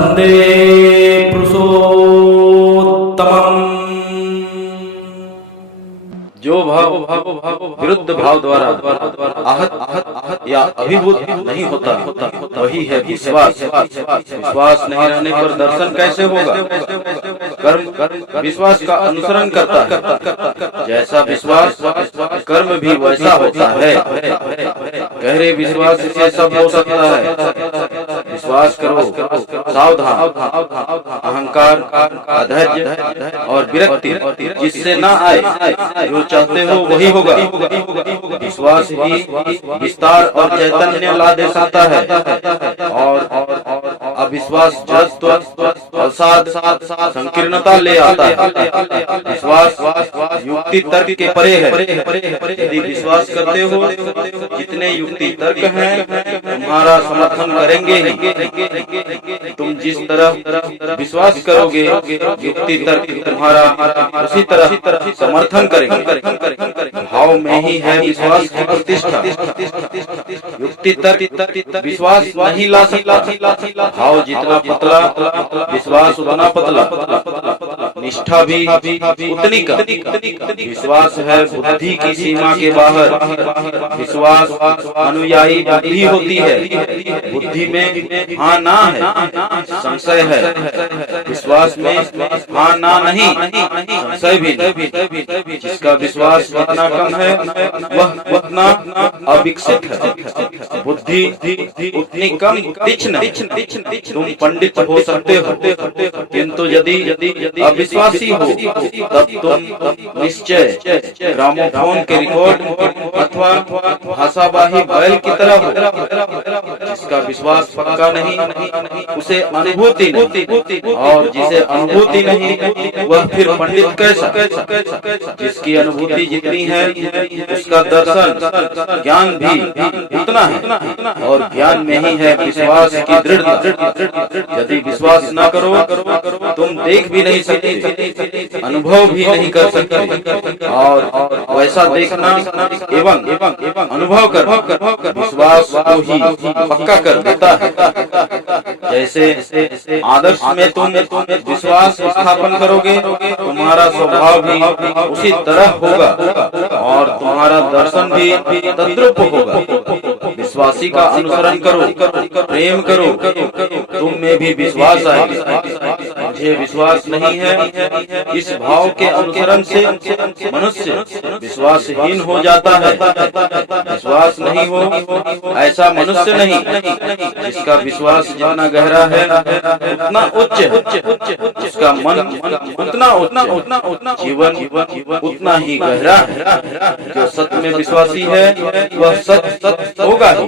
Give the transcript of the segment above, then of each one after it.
वंदे पुरुषोत्तमम्। जो भाव विरुद्ध भाव द्वारा आहत या अभिभूत नहीं होता वही है विश्वास। विश्वास नहीं रहने पर दर्शन कैसे होगा? कर्म विश्वास का अनुसरण करता है। जैसा विश्वास कर्म भी वैसा होता है। गहरे विश्वास से सब हो सकता है। विश्वास करो, सावधान, अहंकार, अधैर्य और विरक्ति जिससे न आए। जो चाहते हो वही होगा। विश्वास ही विस्तार और चैतन्य ला दे सकता है और अविश्वास जड़त्व, अवसाद, संकीर्णता ले आता है। विश्वास युक्ति तर्क के परे है। यदि विश्वास करते हो जितने युक्ति तर्क हैं तुम्हारा समर्थन करेंगे ही। तुम जिस तरह विश्वास करोगे युक्ति तर्क तुम्हारा उसी तरह समर्थन करेंगे। भाव में ही है विश्वास की प्रतिष्ठा। युक्ति तर्क विश्वास नहीं ला सकता। भाव जितना पतला विश्वास उतना पतला, निष्ठा भी उतनी कम। विश्वास है बुद्धि की सीमा के बाहर। विश्वास अनुयायी बुद्धि होती है। बुद्धि में हाँ ना है, संशय है। विश्वास में हाँ ना नहीं, संशय भी नहीं। जिसका विश्वास जितना कम है वह उतना अविकसित है। बुद्धि उतनी कम तीक्ष्ण। तुम पंडित हो सकते हो किंतु यदि अविश्वासी हो तब तुम निश्चय ग्रामोफोन के रिकॉर्ड अथवा भाषावाही बैल की तरह हो। जिसका विश्वास पक्का नहीं उसे अनुभूति नहीं, और जिसे अनुभूति नहीं वह फिर पंडित कैसा? जिसकी अनुभूति जितनी है उसका दर्शन ज्ञान भी उतना है। और ज्ञान में ही है विश्वास की दृढ़ता। यदि विश्वास न करो तुम देख भी नहीं सकते, अनुभव भी नहीं कर सकते। और वैसा देखना एवं अनुभव कर विश्वास को ही पक्का कर देता है। जैसे आदर्श में तुम विश्वास स्थापन करोगे तुम्हारा स्वभाव भी उसी तरह होगा और तुम्हारा दर्शन भी तद्रूप होगा। विश्वासी का अनुसरण करो, प्रेम करो, तुम में भी विश्वास आएगा। मुझे विश्वास नहीं है, इस भाव के अनुसरण से मनुष्य विश्वासहीन हो जाता है। विश्वास नहीं हो ऐसा मनुष्य नहीं। जिसका विश्वास जितना गहरा है उतना उच्च है। जिसका मन उतना जीवन उतना ही गहरा है। जो सत्य में विश्वासी है वह सत्य होगा ही,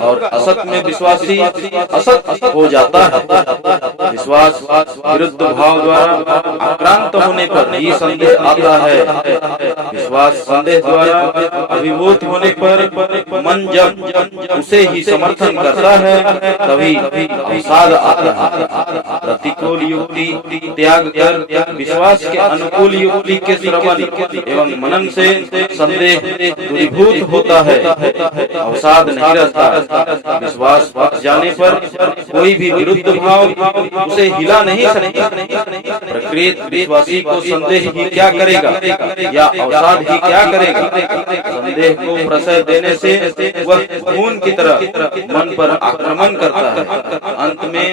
और असत में विश्वासी असत हो जाता है। विश्वास विरुद्ध भाव द्वारा आक्रांत होने पर ही संदेह आता है। विश्वास संदेह द्वारा अभिभूत होने पर मन जब उसे ही समर्थन करता है तभी अवसाद आता है। प्रतिकूल युक्ति त्याग कर विश्वास के अनुकूल युक्ति के श्रवण एवं मनन से संदेह दूरीभूत होता है, अवसाद नहीं रहता। विश्वास पक जाने पर कोई भी विरुद्ध भाव उसे हिला नहीं सकता। प्रकृत विश्वासी को संदेह ही क्या करेगा या अवसाद ही क्या करेगा? संदेह को प्रशय देने से वह खून की तरह मन पर आक्रमण करता है। अंत में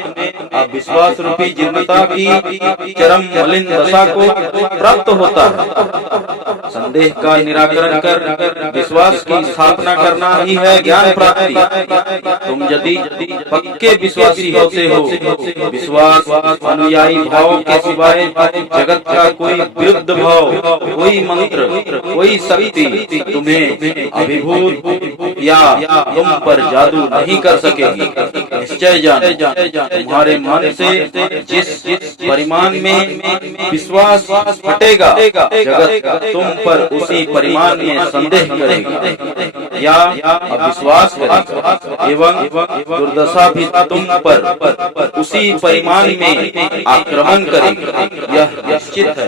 अविश्वास रूपी जीर्णता की चरम मलिन दशा को प्राप्त होता है। संदेह का निराकरण कर विश्वास की स्थापना करना ही है ज्ञान प्राप्ति। तुम यदि पक्के विश्वासी होते हो, विश्वास अनुयायी भाव के सिवाय जगत का कोई विरुद्ध भाव, कोई मंत्र, कोई शक्ति तुम्हें अभिभूत या तुम पर जादू नहीं कर सकेगी। निश्चय जानो तुम्हारे मन से जिस परिमाण में विश्वास हटेगा जगत तुम पर उसी परिमाण में संदेह करेगा या अविश्वास करेगा एवं दुर्दशा भी तुम पर उसी परिमाण में आक्रमण करेगी, यह निश्चित है।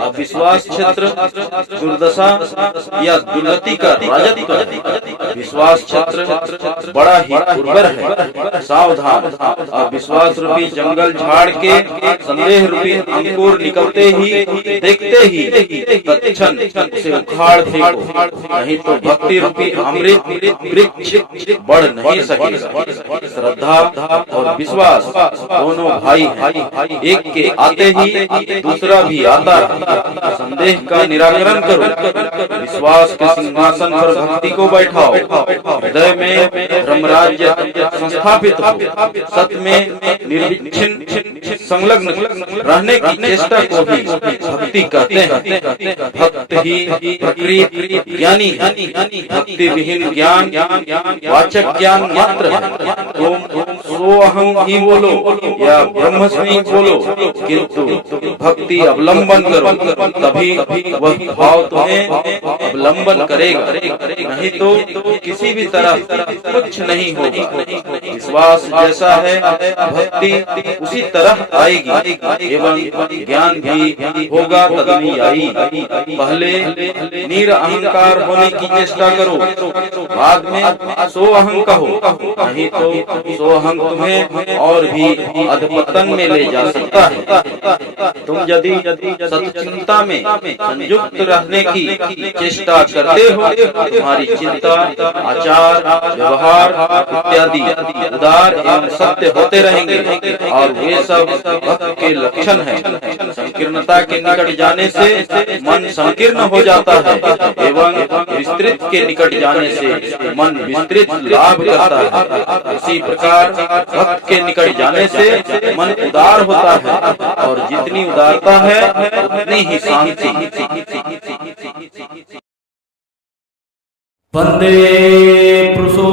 अविश्वास क्षेत्र दुर्दशा या दुर्गति का राजत्व। विश्वास क्षेत्र बड़ा ही उर्वर है, सावधान। अविश्वास रूपी जंगल झाड़ के संदेह रूपी अंकुर निकलते ही देखते ही तत्क्षण उसे उखाड़ फेंको, नहीं तो भक्ति रूपी अमृत वृक्ष बढ़ नहीं सकेगा। श्रद्धा और विश्वास दोनों भाई हैं, एक के आते ही दूसरा भी आता है। संदेह का निराकरण करो, विश्वास के सिंहासन पर भक्ति को बैठाओ, हृदय में ब्रह्मराज्य संस्थापित हो। सत्य में निर्विच्छिन्न संलग्न रहने की चेष्टा को ही भक्ति कहते हैं। भक्त ही प्रकृत ज्ञानी है, भक्ति विहीन ज्ञान वाचक ज्ञान मात्र है। तुम सो अहम ही बोलो या ब्रह्मस्मि बोलो, किंतु भक्ति अवलंबन करो, तभी वह भाव तुम्हें अवलंबन करेगा, नहीं तो किसी भी तरह कुछ नहीं होगा। विश्वास जैसा है भक्ति उसी तरह आएगी, एवं ज्ञान भी होगा तदनुयायी। पहले निरअहंकार होने की चेष्टा करो, बाद में सो अहं कहो, नहीं तो सो अहं तुम्हें और भी अधपतन में ले जा सकता है। तुम यदि सत्चिंता में संयुक्त रहने की चेष्टा करते हो, तुम्हारी चिंता, आचार, व्यवहार इत्यादि उदार एवं सत्य होते रहेंगे, और वे सब भक्त के लक्षण हैं। संकीर्णता के निकट जाने से मन संकीर्ण हो जाता है, एवं विस्तृत के निकट जाने से मन विस्तृत लाभ करता है। इसी प्रकार भक्त के निकट जाने से मन उदार होता है, और जितनी उदारता है उतनी ही शांति। वंदे पुरुषो